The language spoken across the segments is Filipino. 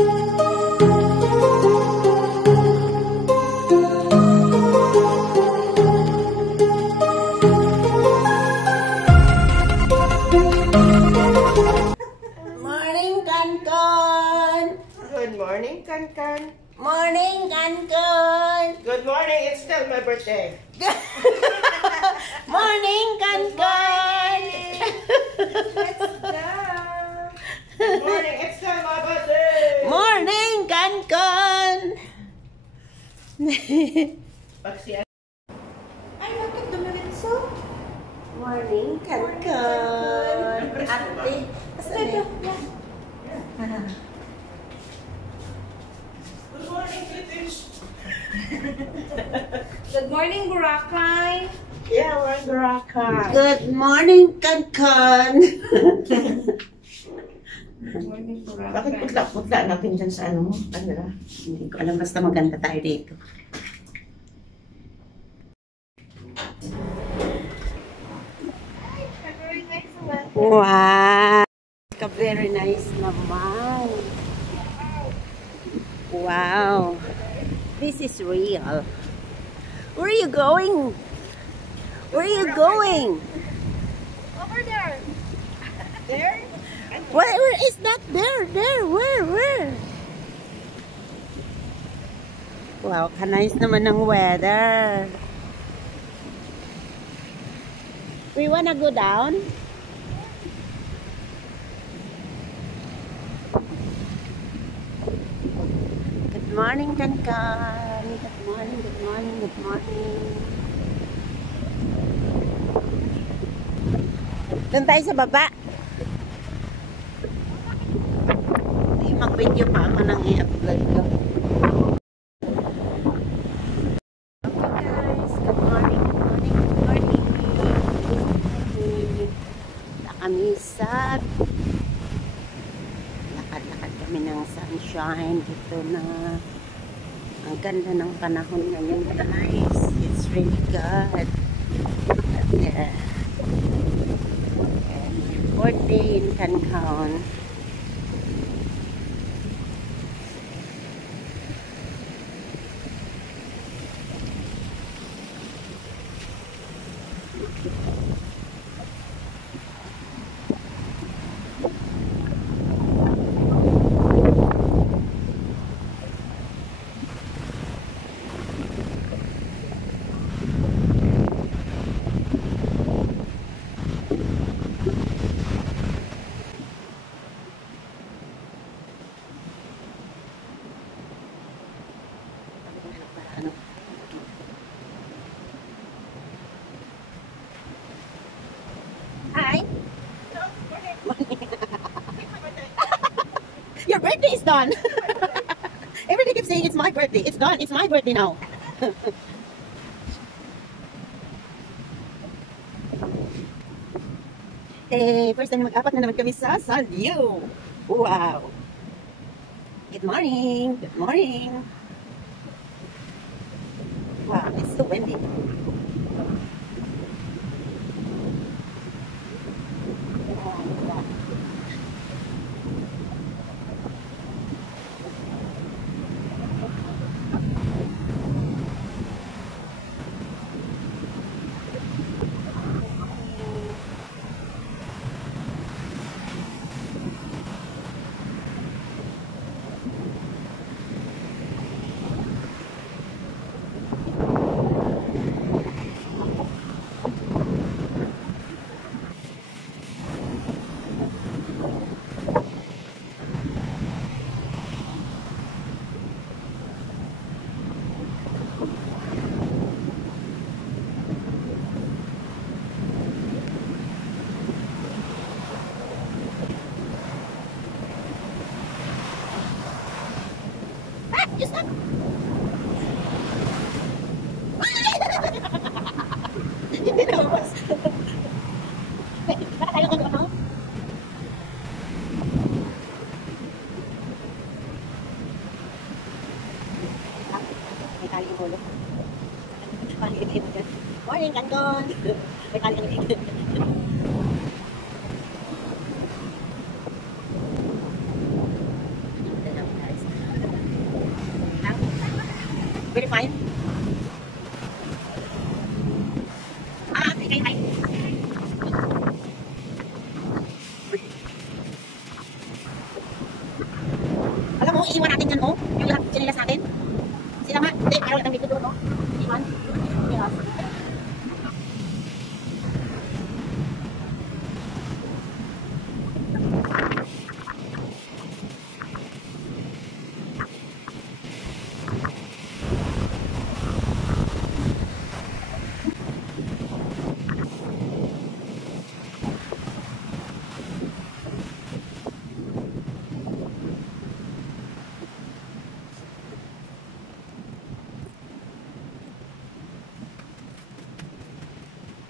Morning, Kankon! Good morning, Kankan. Morning, Kankon! Good morning, it's still my birthday. Morning, Kankon! Let's go. Good morning, it's still my birthday. Morning, Kankon! Pagsiya. Ay, bakit dumiritso? Morning, Kankon! Ate, asan na? Good morning, British. Good morning, Boracay. Yeah, we're in Boracay. Good morning, Kankon! Good morning, Bakit Boracay. putla-putla natin dyan sa ano mo? Ano na? Hindi ko alam, basta maganda tayo dito. Wow! Very nice naman. Wow! This is real. Where are you going? Where are you going? Over there. There? Where is that? There, where? Wow, kanayos naman ng weather. We wanna go down? Good morning, Kankan. Good morning, good morning, good morning. Doon tayo sa baba. Mag-video pa ako nang i-upload ko. Okay guys, good morning, good morning, good morning. Punta kami sa lakad-lakad kami ng sunshine dito na ang ganda ng panahon ngayon guys. It's really good. And my birthday in Cancun. Hi. Your birthday is done. Everybody keeps saying it's my birthday. It's done. It's my birthday now. First time mag-apat na naman kami sa Sandio. Wow. Good morning. Good morning. Wow, it's so windy. Just stop. Hindi na labas. Baka tayo kung ano? May tali yung ulo. Paliit-liit mo dyan. Morning, Kanton! May tali yung ulo. fine? Okay. Alam mo, iiwan natin dyan, oh. Yung lahat sinilas natin. Sila nga. Hindi, pero lang dito doon, oh. Iiwan. Yes.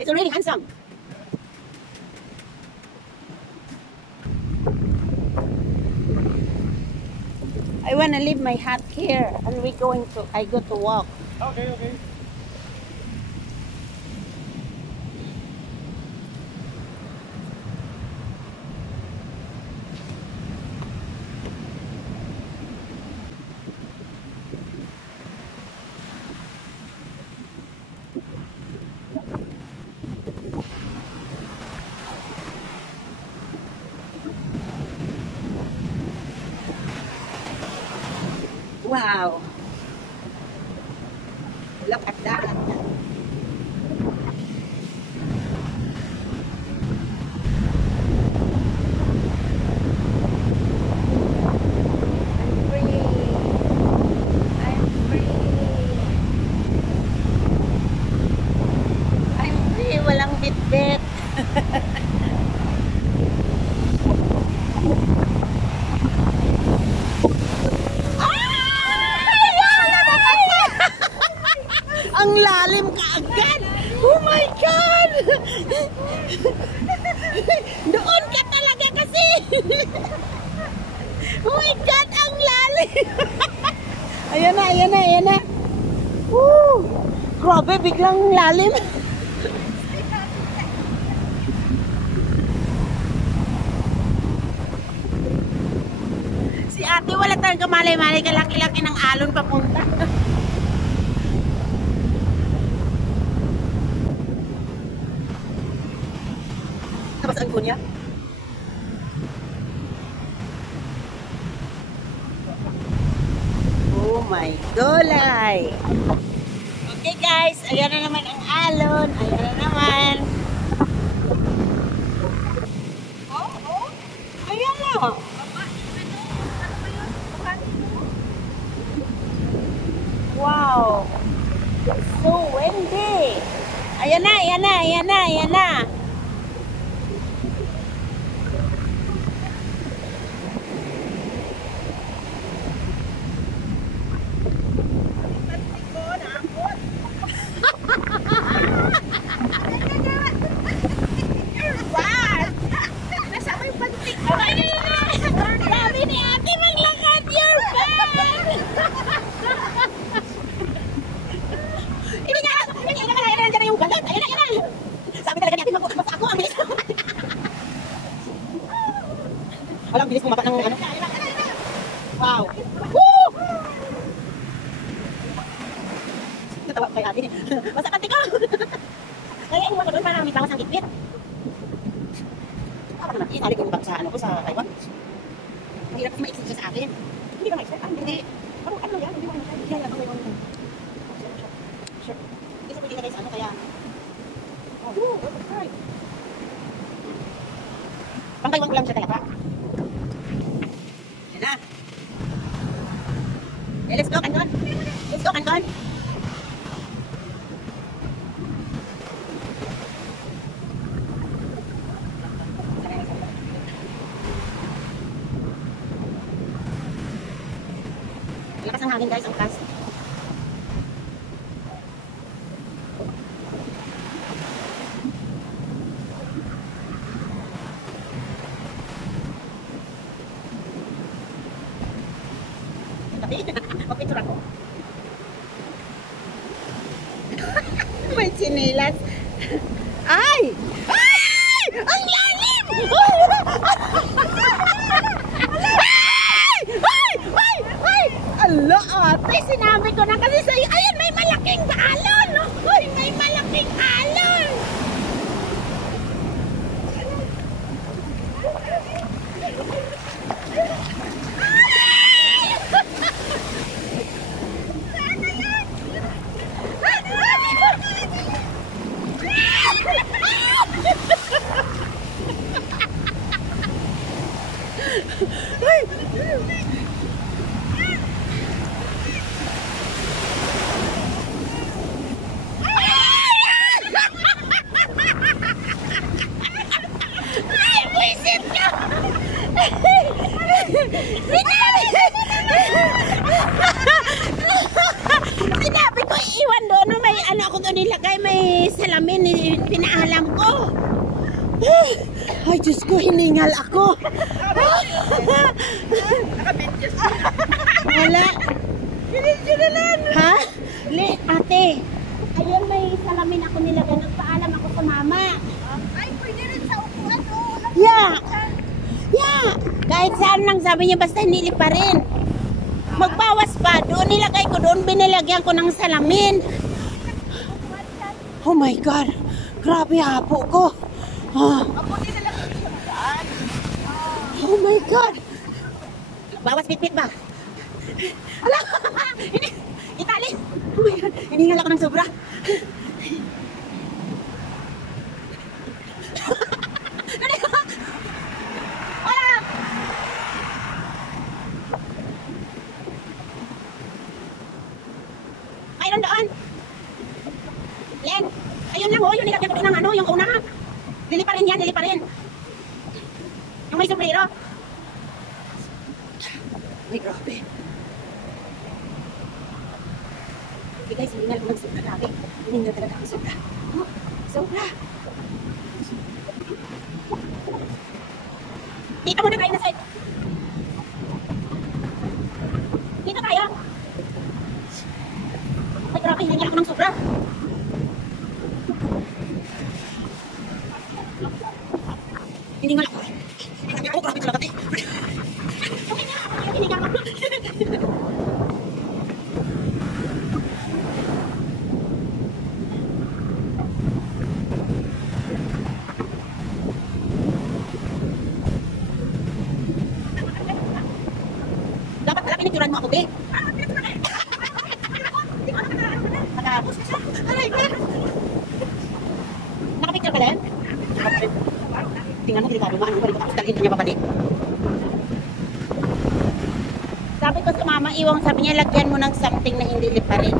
It's already handsome. I want to leave my hat here and I go to walk. Okay. Wow. Look at that. I'm free. Walang bit-bit. Ang lalim kaagad! Oh my God! Doon ka talaga kasi! Oh my God! Ang lalim! Ayan na! Woo! Grabe, biglang lalim! Si ate wala tayong kamalay-malay, kalaki-laki ng alon papunta. Tapos ang kunya. Oh my golay! Okay guys, ayan na naman ang alon. Ayan na naman. Ayan na. Wow! So windy! Ayan na! Sabi ni ate maglakad, you're bad! Hindi nga! Ayan na yung galat! Ayan na! Sabi talaga ni ate magbasa ako, ang bilis! Walang bilis bumaba ng ano. Wow! Woo! Natawa ko kay ate. Basta pati ko! Kaya yung mga doon parang may bawas ng gitbit. Ako naman, inali ko yung bag sa ano ko sa Taiwan. Mahirap kasi ma-exit siya sa akin. Hindi ba ma-exit? Hindi. Ano yan? Hindi mo ano. Yan, ano yung sure. Hindi sa pwede na guys, ano kaya. Oh, that's right. Pang Taiwan ko lang siya talaga. Yan na. Okay, let's go, Kanton. Let's go, Kanton. Lakas ng hangin guys, ang lakas. Magpicture ako. May chinilas. Ay! Ay! Ang lalim! Ay! Ay! Ay! Ay! Ala Ate, sinabi ko na kasi sa'yo, ayun, may malaking alon. Uy, may malaking alon. Ay, buisit ka! Sinabi ko iiwan doon, no? May ano ako doon nilagay, may salamin, pinaalam ko. Ay, Diyos ko, hiningal ako. Wala. Ha? Ate, ayun, may salamin ako nilagay, nagpaalam ako sa mama. Ay, pwede rin sa upuan, oh. Yeah. Yeah. Kahit saan lang sabi niya, basta hinili pa rin. Magbawas pa. Doon nilagay ko, doon binilagyan ko ng salamin. Oh my God. Grabe hapo ko. Ah. Oh my God. Bawas pitpit ba? Ala! Itali! Oh my God. Hiningal ako ng sobra. Mayroon doon. Len, ayun lang, oh, yung nilagyan ko doon ng ano, yung una. Lili pa rin yan, lili pa rin. Yung may sombrero. Ay, grabe. Okay guys, hiningal ko ng sobra, grabe. Hiningal talaga ng sobra. Oh, sobra. Dito muna kayo na side. Dito tayo. Ay, grabe, hiningal ako ng sobra. Hiningal ako. Hiningal ako, grabe talaga, te. Hiningal ako. Dapat pala pinicturan mo ako, te. Nakapos ka siya. Aray, ka. Nakapicture ka din? Tingnan mo, delikado mo. Ano ba? Tapos dalhin niya babalik. Sabi ko sa mama, iwang sabi niya, lagyan mo ng something na hindi liparin.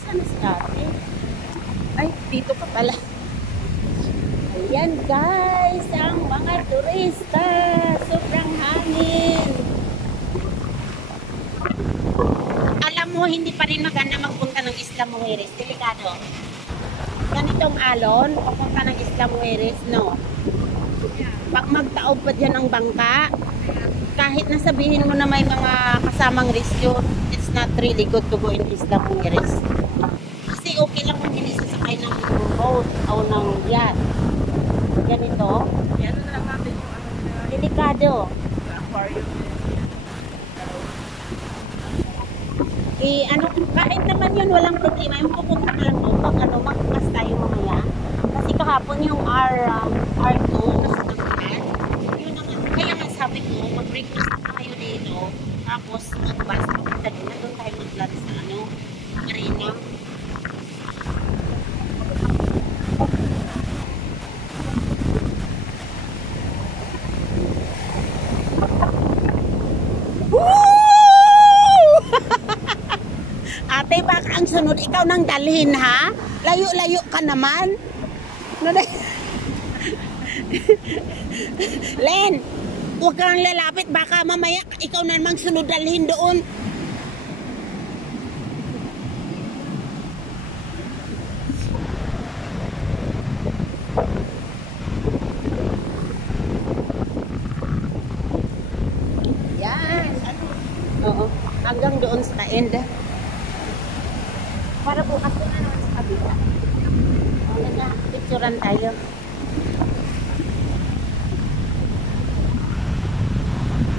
Saan na si ate? Ay, dito ka pala. Ayan guys, ang mga turista. Sobrang hangin. Alam mo, hindi pa rin maganda magpunta ng Isla Mujeres. Delikado. Ganitong alon, papunta ng Isla Mujeres, no? Pag magtaob pa dyan ang bangka, kahit nasabihin mo na may mga kasamang rescue, it's not really good to go in Isla Mujeres. Kasi okay lang kung hindi sasakay ng boat o ng yacht. Ganito. Yan na lang natin yung ano na Delikado. aquarium. Ano, kahit naman yun, walang problema. Yung pupunta ka lang doon pag ano, magpas tayo mamaya. Kasi kahapon yung R2 na sasakyan. Yun ang, kaya nga sabi ko, mag-breakfast na tayo dito. Tapos mag-bus papunta doon. Na doon tayo mag-lunch sa ano, arena. Ate, baka ang sunod ikaw nang dalhin, ha? Layo-layo ka naman. Len, huwag kang lalapit. Baka mamaya ikaw na namang sunod dalhin doon. Yan. Oo. Hanggang doon sa end. Para bukas ko na naman sa kabila. Okay na, picturean tayo.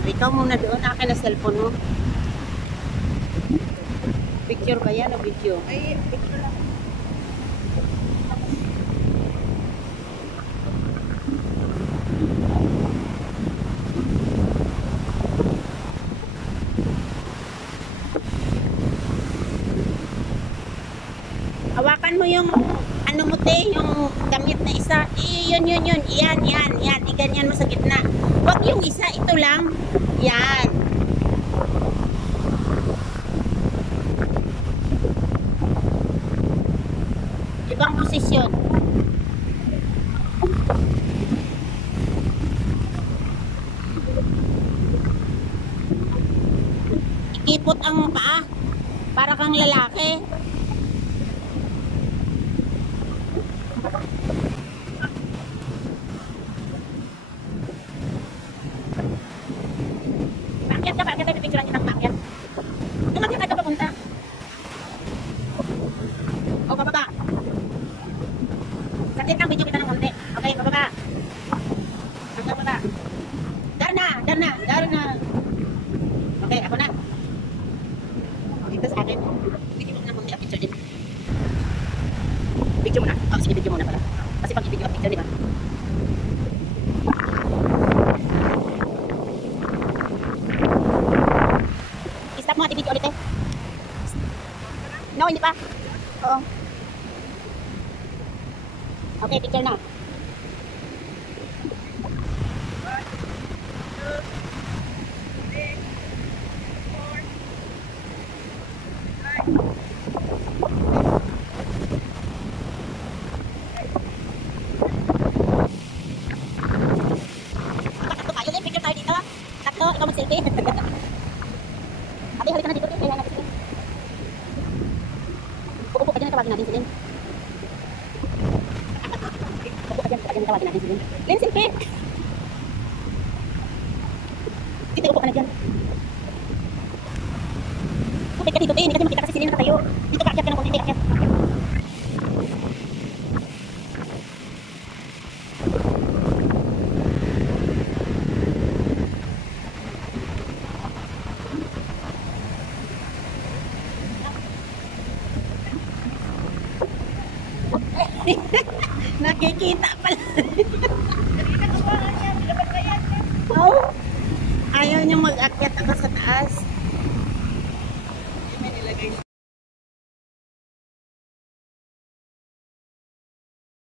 Ikaw muna doon, akin na cellphone mo. Picture ba yan o video? Ay, picture lang. Hawakan mo yung ano mo te, yung damit na isa. Yun. Yan. Iganyan mo sa gitna. Huwag yung isa, ito lang. Yan. Ibang posisyon. Ikipot ang paa. Para kang lalaki. Paakyat tayo, pipicturean niyo ng paakyat. Umakyat tayo papunta. O, pababa. Sakit ang video kita ng konti. Okay, pababa. Hanggang baba. Dar na. Okay, ako na. Dito sa akin. Video mo na konti, picture din. Video mo na. Oh, sige, video mo na pala. Kasi pag i-video, picture, di ba? Stop mo at i-video ulit eh. No, hindi pa. Oo. Okay, picture na. Tatlo tayo, picture tayo dito. Tatlo, ikaw mag-selfie. Ate, halika na dito. Kaya natin silin. Upo ka dyan, tawagin natin silin. Upo ka dyan, tawagin natin silin. Lin, selfie! Dito, upo ka na dyan. Upit ka dito, hindi kasi makita kasi silin nakatayo. Dito ka, akyat ka ng konti, akyat. Nakikita pala. Oh, ayaw niya mag-akyat ako sa taas.